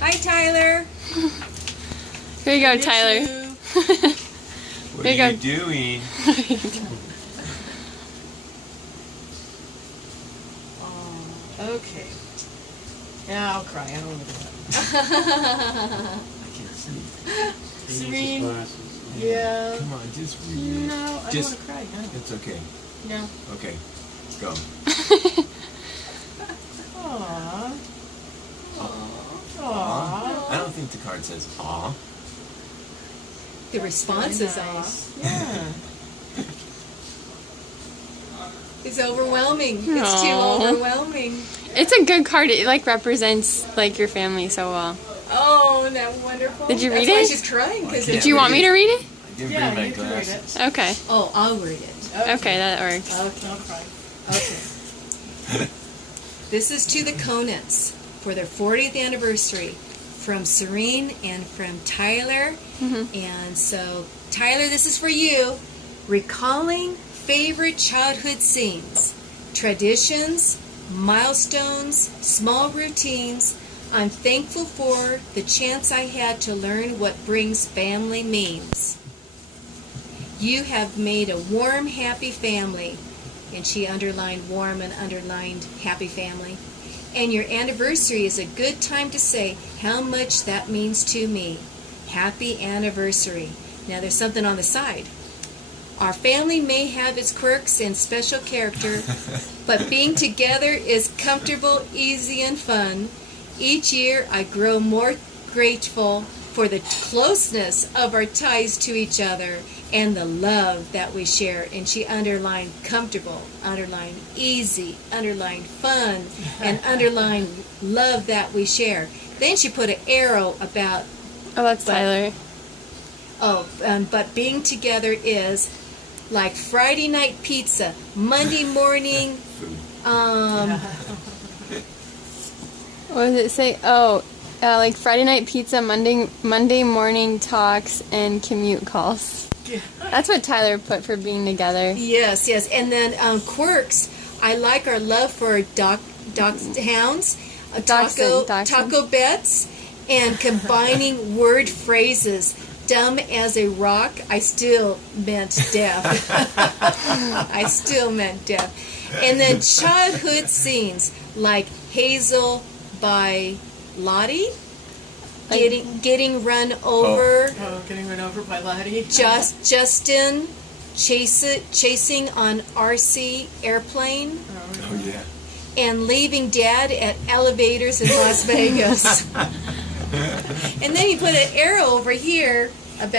Hi, Tyler. Here you go, Tyler. What are you doing? Okay. Yeah, I'll cry. I don't want to do that. I can't see. Serene. Yeah. Come on, just read it. No, I don't want Just- to cry. No. It's okay. No. Okay, go. Aww. Aw. I don't think the card says aw. The response is nice. Yeah. It's overwhelming. It's too Aw. overwhelming. It's a good card. It like represents like your family so well. Oh, isn't that wonderful? Did you read That's why it? she's crying. Cause Did Do you want me to read it? I didn't Yeah, bring you my can read glasses. it. Okay. Oh, I'll read it. Okay, that works. Okay, I'll cry. Okay. This is to the Conants for their 40th anniversary from Serene and from Tyler. And so, Tyler, this is for you. Recalling favorite childhood scenes, traditions, milestones, small routines. I'm thankful for the chance I had to learn what brings family means. You have made a warm, happy family. And she underlined warm and underlined happy family. And your anniversary is a good time to say how much that means to me. Happy anniversary. Now there's something on the side. Our family may have its quirks and special character, but being together is comfortable, easy, and fun. Each year I grow more grateful for the closeness of our ties to each other and the love that we share. And she underlined comfortable, underlined easy, underlined fun, and underlined love that we share. Then she put an arrow about, Oh, that's Tyler. but being together is like Friday night pizza, Monday morning, Food. What does it say? Oh, like Friday night pizza, Monday morning talks, and commute calls. That's what Tyler put for being together. Yes, yes. And then quirks, I like our love for hounds, Dachshund. taco bets, and combining word phrases. Dumb as a rock, I still meant deaf. I still meant deaf. And then childhood scenes like Hazel by Lottie, getting run over. Oh, getting run over by Lottie. Justin chasing on RC airplane, Oh, yeah. and leaving Dad at elevators in Las Vegas. And then he put an arrow over here about